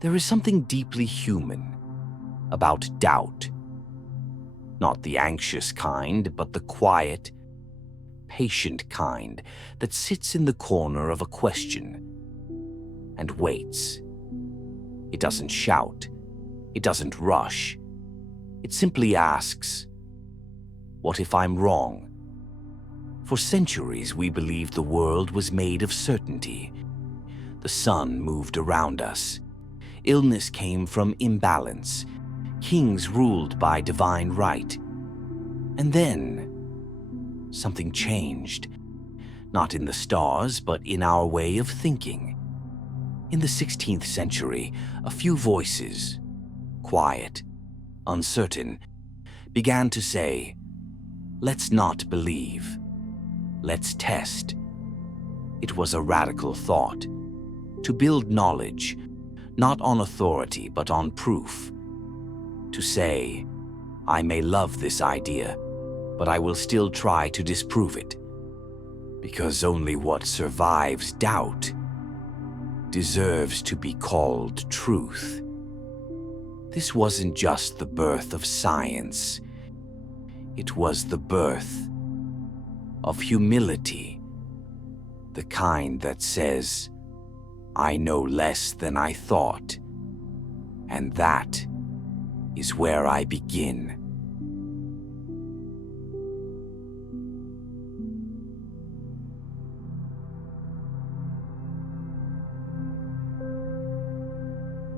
There is something deeply human about doubt. Not the anxious kind, but the quiet, patient kind that sits in the corner of a question and waits. It doesn't shout. It doesn't rush. It simply asks, "What if I'm wrong?" For centuries, we believed the world was made of certainty. The sun moved around us. Illness came from imbalance. Kings ruled by divine right. And then, something changed. Not in the stars, but in our way of thinking. In the 16th century, a few voices, quiet, uncertain, began to say, "Let's not believe. Let's test." It was a radical thought. To build knowledge, not on authority, but on proof. To say, "I may love this idea, but I will still try to disprove it, because only what survives doubt deserves to be called truth." This wasn't just the birth of science. It was the birth of humility, the kind that says, "I know less than I thought, and that is where I begin."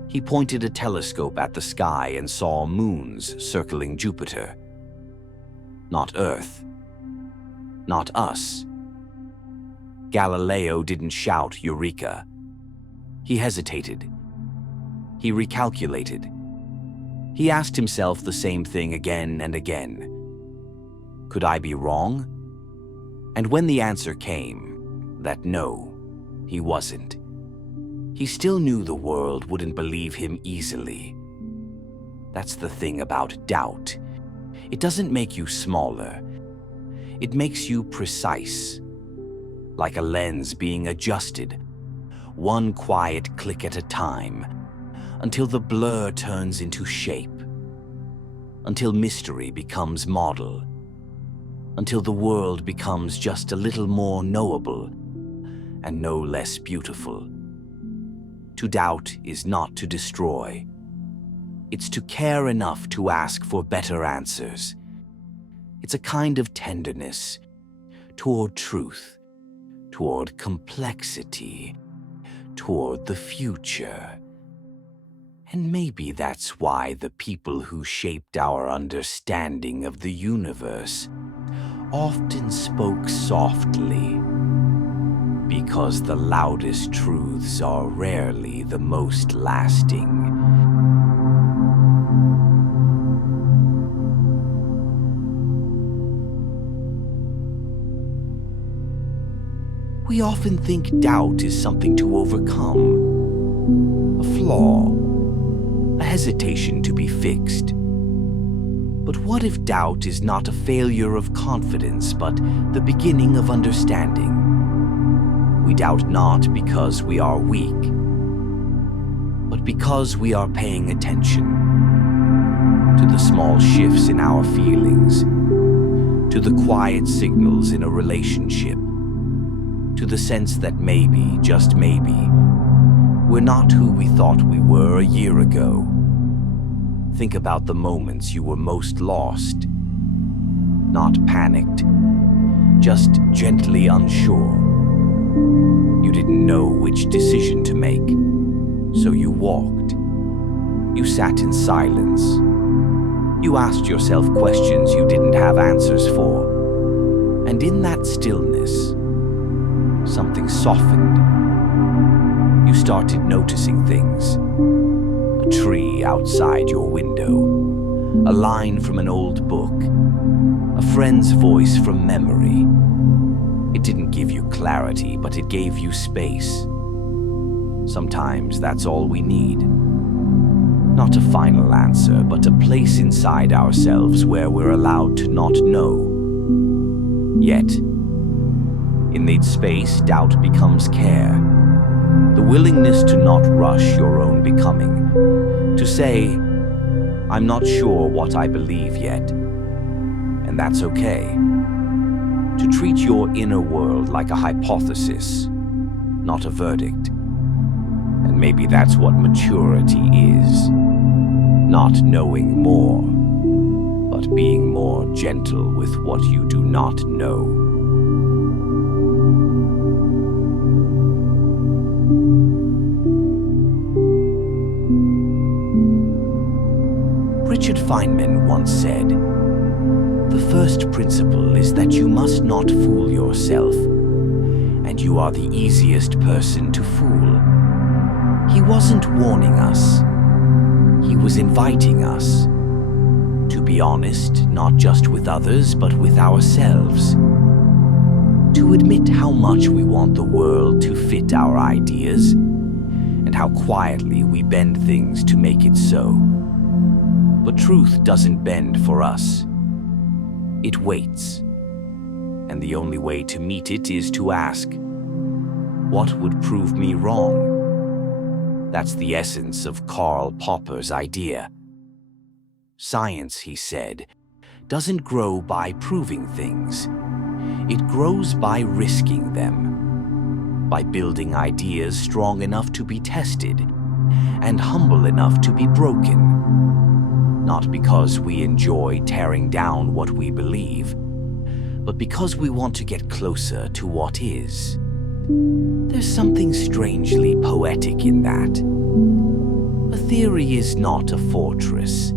He pointed a telescope at the sky and saw moons circling Jupiter. Not Earth. Not us. Galileo didn't shout "Eureka." He hesitated. He recalculated. He asked himself the same thing again and again. Could I be wrong? And when the answer came, that no, he wasn't, he still knew the world wouldn't believe him easily. That's the thing about doubt. It doesn't make you smaller. It makes you precise, like a lens being adjusted, one quiet click at a time, until the blur turns into shape, until mystery becomes model, until the world becomes just a little more knowable and no less beautiful. To doubt is not to destroy. It's to care enough to ask for better answers. It's a kind of tenderness toward truth, toward complexity, toward the future. And maybe that's why the people who shaped our understanding of the universe often spoke softly, because the loudest truths are rarely the most lasting. We often think doubt is something to overcome, a flaw, a hesitation to be fixed. But what if doubt is not a failure of confidence, but the beginning of understanding? We doubt not because we are weak, but because we are paying attention to the small shifts in our feelings, to the quiet signals in a relationship, to the sense that maybe, just maybe, we're not who we thought we were a year ago. Think about the moments you were most lost. Not panicked, just gently unsure. You didn't know which decision to make, so you walked. You sat in silence. You asked yourself questions you didn't have answers for. And in that stillness, something softened. You started noticing things. A tree outside your window, a line from an old book, a friend's voice from memory. It didn't give you clarity, but it gave you space. Sometimes that's all we need. Not a final answer, but a place inside ourselves where we're allowed to not know. Yet, in that space, doubt becomes care. The willingness to not rush your own own becoming, to say, I'm not sure what I believe yet, and that's okay. To treat your inner world like a hypothesis, not a verdict. And maybe that's what maturity is. Not knowing more, but being more gentle with what you do not know. Richard Feynman once said, "The first principle is that you must not fool yourself, and you are the easiest person to fool." He wasn't warning us. He was inviting us to be honest, not just with others, but with ourselves. To admit how much we want the world to fit our ideas, and how quietly we bend things to make it so. But truth doesn't bend for us. It waits. And the only way to meet it is to ask, what would prove me wrong? That's the essence of Karl Popper's idea. Science, he said, doesn't grow by proving things. It grows by risking them, by building ideas strong enough to be tested and humble enough to be broken. Not because we enjoy tearing down what we believe, but because we want to get closer to what is. There's something strangely poetic in that. A theory is not a fortress.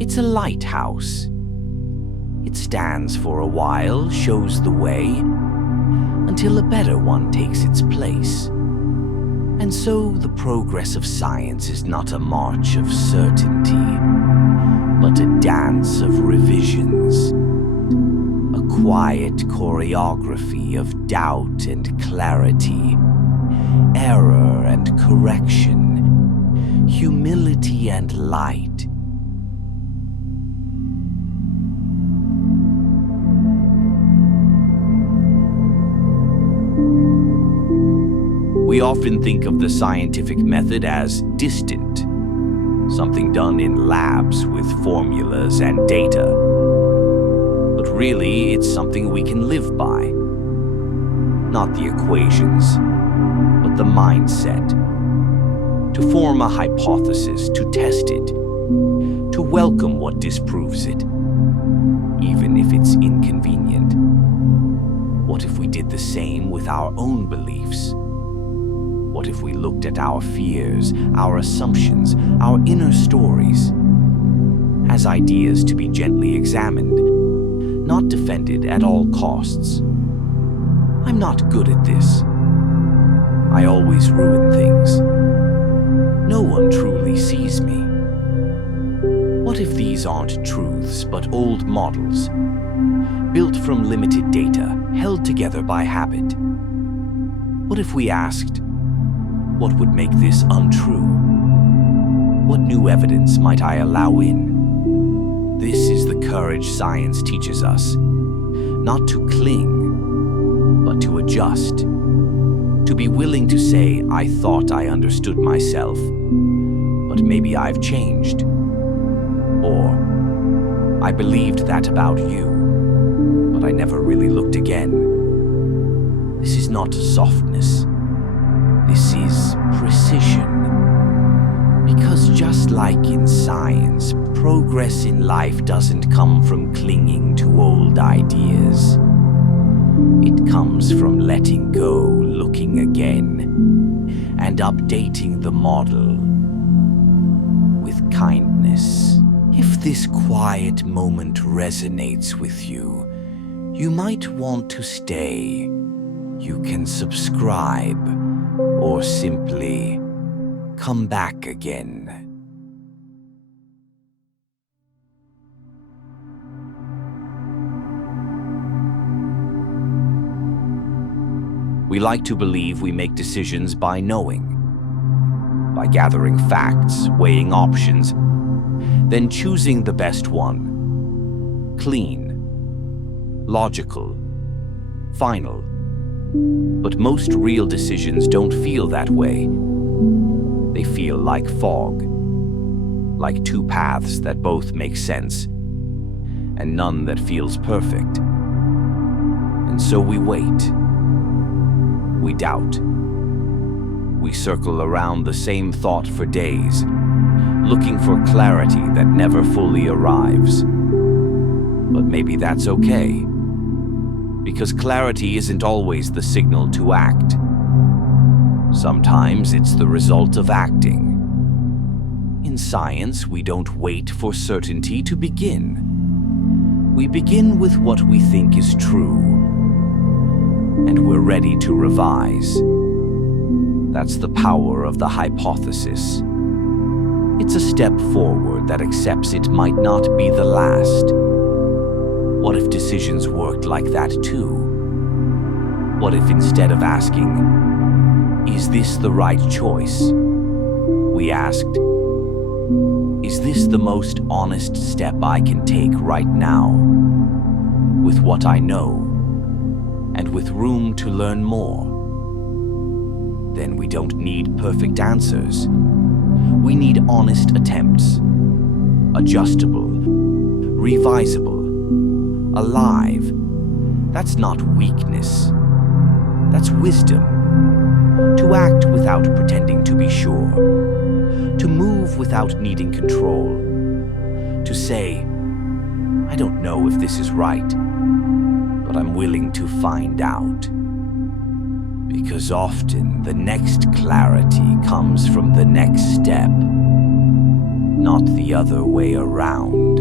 It's a lighthouse. It stands for a while, shows the way, until a better one takes its place. And so the progress of science is not a march of certainty, but a dance of revisions. A quiet choreography of doubt and clarity, error and correction, humility and light. We often think of the scientific method as distant, something done in labs with formulas and data. But really, it's something we can live by. Not the equations, but the mindset. To form a hypothesis, to test it, to welcome what disproves it, even if it's inconvenient. What if we did the same with our own beliefs? What if we looked at our fears, our assumptions, our inner stories as ideas to be gently examined, not defended at all costs? I'm not good at this. I always ruin things. No one truly sees me. What if these aren't truths but old models, built from limited data, held together by habit? What if we asked, what would make this untrue? What new evidence might I allow in? This is the courage science teaches us. Not to cling, but to adjust. To be willing to say, I thought I understood myself, but maybe I've changed. Or, I believed that about you, but I never really looked again. This is not softness. This is precision. Because just like in science, progress in life doesn't come from clinging to old ideas. It comes from letting go, looking again, and updating the model with kindness. If this quiet moment resonates with you, you might want to stay. You can subscribe, or simply come back again. We like to believe we make decisions by knowing, by gathering facts, weighing options, then choosing the best one. Clean, logical, final. But most real decisions don't feel that way. They feel like fog, like two paths that both make sense, and none that feels perfect. And so we wait. We doubt. We circle around the same thought for days, looking for clarity that never fully arrives. But maybe that's okay, because clarity isn't always the signal to act. Sometimes it's the result of acting. In science, we don't wait for certainty to begin. We begin with what we think is true, and we're ready to revise. That's the power of the hypothesis. It's a step forward that accepts it might not be the last. What if decisions worked like that too? What if instead of asking, "Is this the right choice?" we asked, "Is this the most honest step I can take right now, with what I know, and with room to learn more?" Then we don't need perfect answers. We need honest attempts, adjustable, revisable, alive. That's not weakness. That's wisdom. To act without pretending to be sure. To move without needing control. To say, "I don't know if this is right, but I'm willing to find out." Because often the next clarity comes from the next step, not the other way around.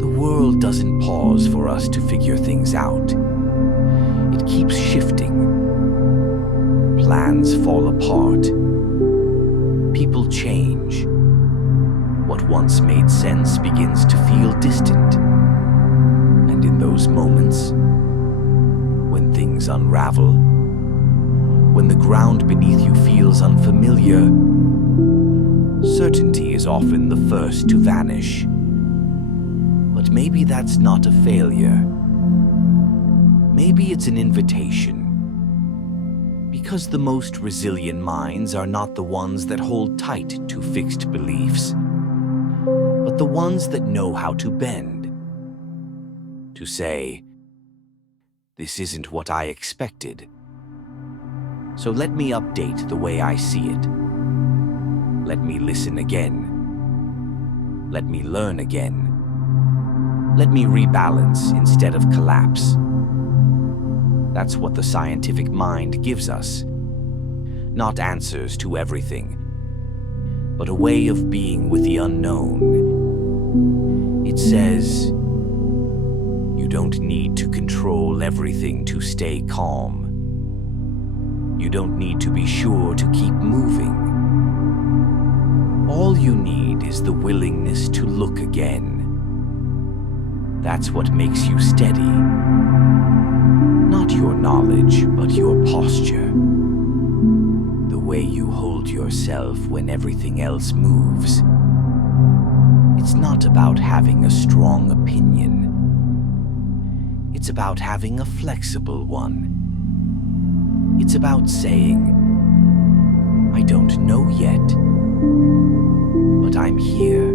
The world doesn't pause for us to figure things out. It keeps shifting. Plans fall apart. People change. What once made sense begins to feel distant. And in those moments, when things unravel, when the ground beneath you feels unfamiliar, certainty is often the first to vanish. But maybe that's not a failure. Maybe it's an invitation. Because the most resilient minds are not the ones that hold tight to fixed beliefs, but the ones that know how to bend. To say, "This isn't what I expected. So let me update the way I see it. Let me listen again. Let me learn again. Let me rebalance instead of collapse." That's what the scientific mind gives us. Not answers to everything, but a way of being with the unknown. It says, you don't need to control everything to stay calm. You don't need to be sure to keep moving. All you need is the willingness to look again. That's what makes you steady. Not your knowledge, but your posture. The way you hold yourself when everything else moves. It's not about having a strong opinion. It's about having a flexible one. It's about saying, "I don't know yet, but I'm here.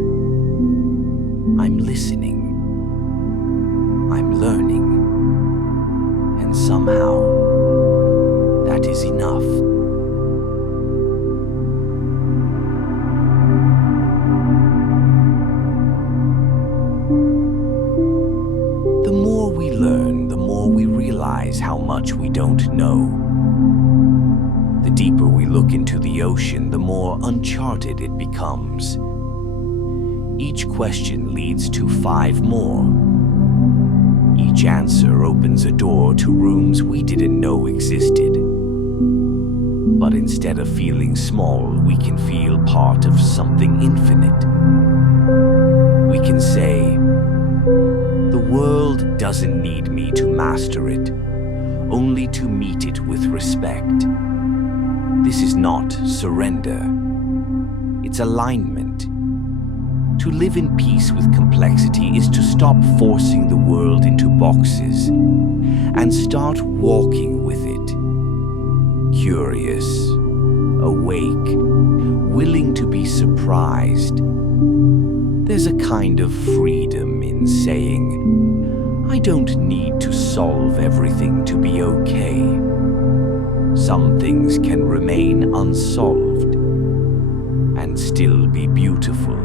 I'm listening. I'm learning. And somehow, that is enough." The more we learn, the more we realize how much we don't know. The deeper we look into the ocean, the more uncharted it becomes. Each question leads to 5 more. Each answer opens a door to rooms we didn't know existed. But instead of feeling small, we can feel part of something infinite. We can say, "The world doesn't need me to master it, only to meet it with respect." This is not surrender. It's alignment. To live in peace with complexity is to stop forcing the world into boxes and start walking with it. Curious, awake, willing to be surprised. There's a kind of freedom in saying, I don't need to solve everything to be okay. Some things can remain unsolved and still be beautiful.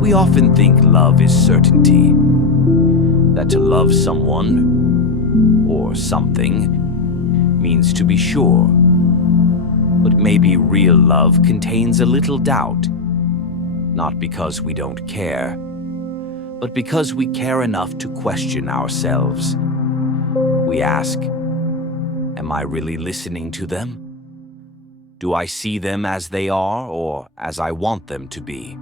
We often think love is certainty, that to love someone or something means to be sure. But maybe real love contains a little doubt, not because we don't care, but because we care enough to question ourselves. We ask, am I really listening to them? Do I see them as they are or as I want them to be?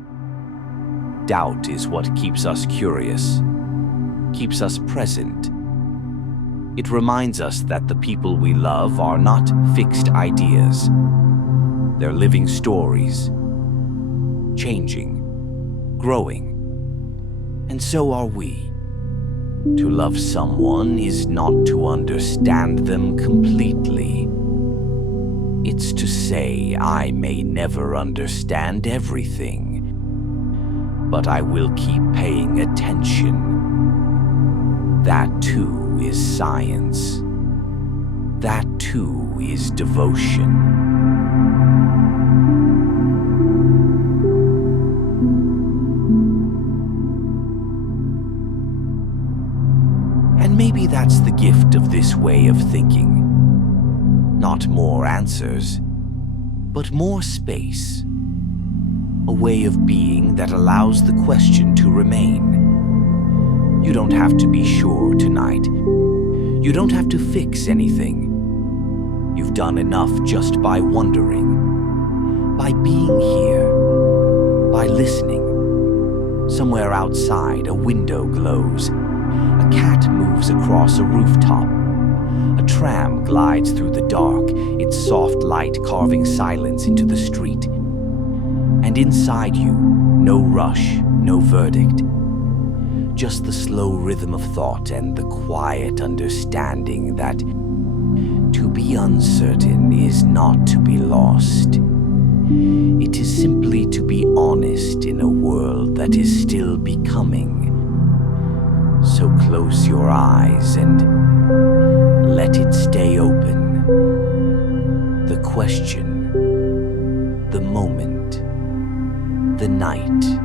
Doubt is what keeps us curious, keeps us present. It reminds us that the people we love are not fixed ideas. They're living stories, changing, growing. And so are we. To love someone is not to understand them completely. It's to say, I may never understand everything, but I will keep paying attention. That too is science. That too is devotion. And maybe that's the gift of this way of thinking. Not more answers, but more space. A way of being that allows the question to remain. You don't have to be sure tonight. You don't have to fix anything. You've done enough just by wondering, by being here, by listening. Somewhere outside, a window glows. A cat moves across a rooftop. A tram glides through the dark, its soft light carving silence into the street. And inside you, no rush, no verdict. Just the slow rhythm of thought and the quiet understanding that to be uncertain is not to be lost. It is simply to be honest in a world that is still becoming. So close your eyes and let it stay open. The question, the moment, the night.